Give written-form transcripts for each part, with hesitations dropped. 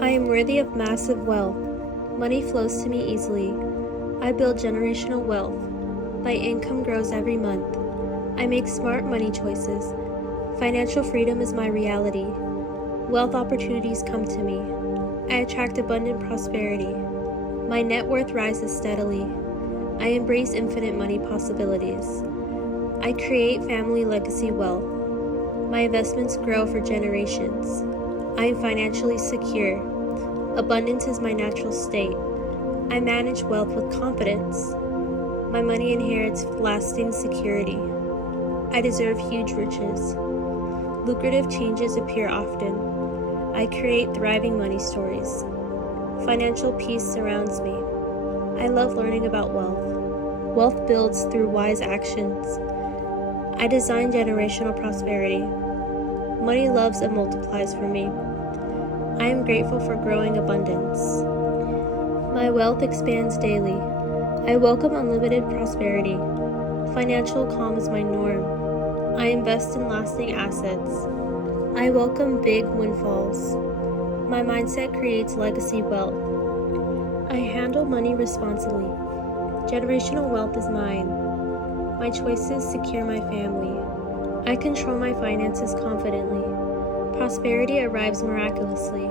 I am worthy of massive wealth. Money flows to me easily. I build generational wealth. My income grows every month. I make smart money choices. Financial freedom is my reality. Wealth opportunities come to me. I attract abundant prosperity. My net worth rises steadily. I embrace infinite money possibilities. I create family legacy wealth. My investments grow for generations. I am financially secure. Abundance is my natural state. I manage wealth with confidence. My money inherits lasting security. I deserve huge riches. Lucrative changes appear often. I create thriving money stories. Financial peace surrounds me. I love learning about wealth. Wealth builds through wise actions. I design generational prosperity. Money loves and multiplies for me. I am grateful for growing abundance. My wealth expands daily. I welcome unlimited prosperity. Financial calm is my norm. I invest in lasting assets. I welcome big windfalls. My mindset creates legacy wealth. I handle money responsibly. Generational wealth is mine. My choices secure my family. I control my finances confidently. Prosperity arrives miraculously.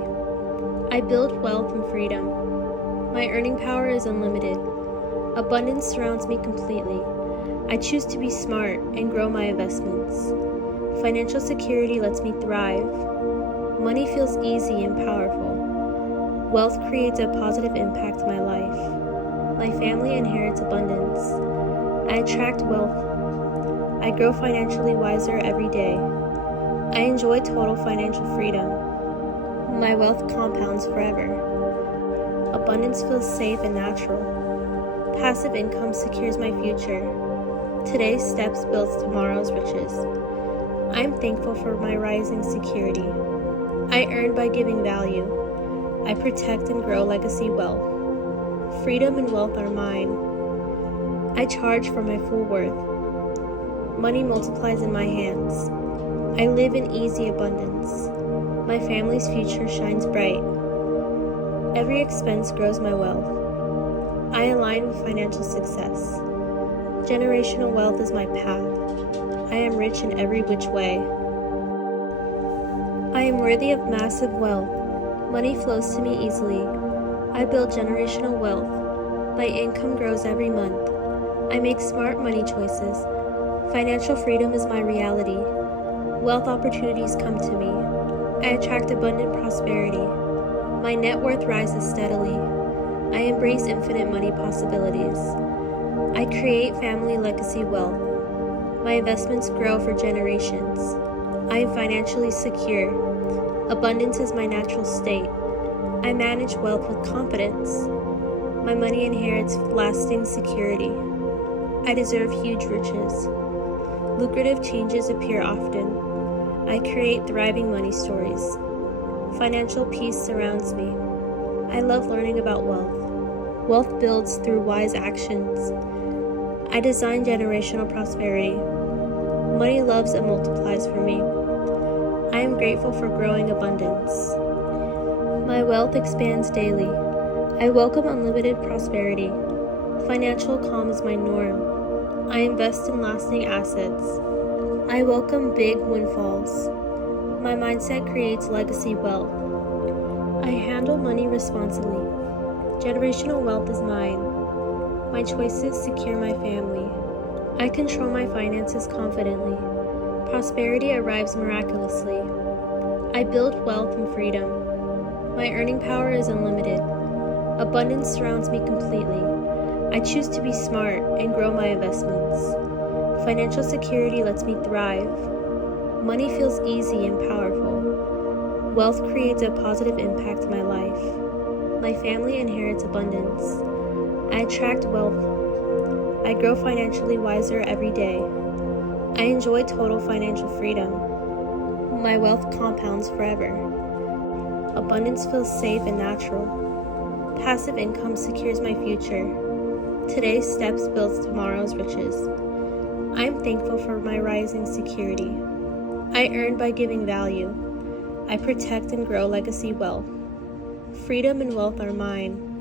I build wealth and freedom. My earning power is unlimited. Abundance surrounds me completely. I choose to be smart and grow my investments. Financial security lets me thrive. Money feels easy and powerful. Wealth creates a positive impact on my life. My family inherits abundance. I attract wealth. I grow financially wiser every day. I enjoy total financial freedom. My wealth compounds forever. Abundance feels safe and natural. Passive income secures my future. Today's steps builds tomorrow's riches. I am thankful for my rising security. I earn by giving value. I protect and grow legacy wealth. Freedom and wealth are mine. I charge for my full worth. Money multiplies in my hands. I live in easy abundance. My family's future shines bright. Every expense grows my wealth. I align with financial success. Generational wealth is my path. I am rich in every which way. I am worthy of massive wealth. Money flows to me easily. I build generational wealth. My income grows every month. I make smart money choices. Financial freedom is my reality. Wealth opportunities come to me. I attract abundant prosperity. My net worth rises steadily. I embrace infinite money possibilities. I create family legacy wealth. My investments grow for generations. I am financially secure. Abundance is my natural state. I manage wealth with confidence. My money inherits lasting security. I deserve huge riches. Lucrative changes appear often. I create thriving money stories. Financial peace surrounds me. I love learning about wealth. Wealth builds through wise actions. I design generational prosperity. Money loves and multiplies for me. I am grateful for growing abundance. My wealth expands daily. I welcome unlimited prosperity. Financial calm is my norm. I invest in lasting assets. I welcome big windfalls. My mindset creates legacy wealth. I handle money responsibly. Generational wealth is mine. My choices secure my family. I control my finances confidently. Prosperity arrives miraculously. I build wealth and freedom. My earning power is unlimited. Abundance surrounds me completely. I choose to be smart and grow my investments. Financial security lets me thrive. Money feels easy and powerful. Wealth creates a positive impact on my life. My family inherits abundance. I attract wealth. I grow financially wiser every day. I enjoy total financial freedom. My wealth compounds forever. Abundance feels safe and natural. Passive income secures my future. Today's steps builds tomorrow's riches. I am thankful for my rising security. I earn by giving value. I protect and grow legacy wealth. Freedom and wealth are mine.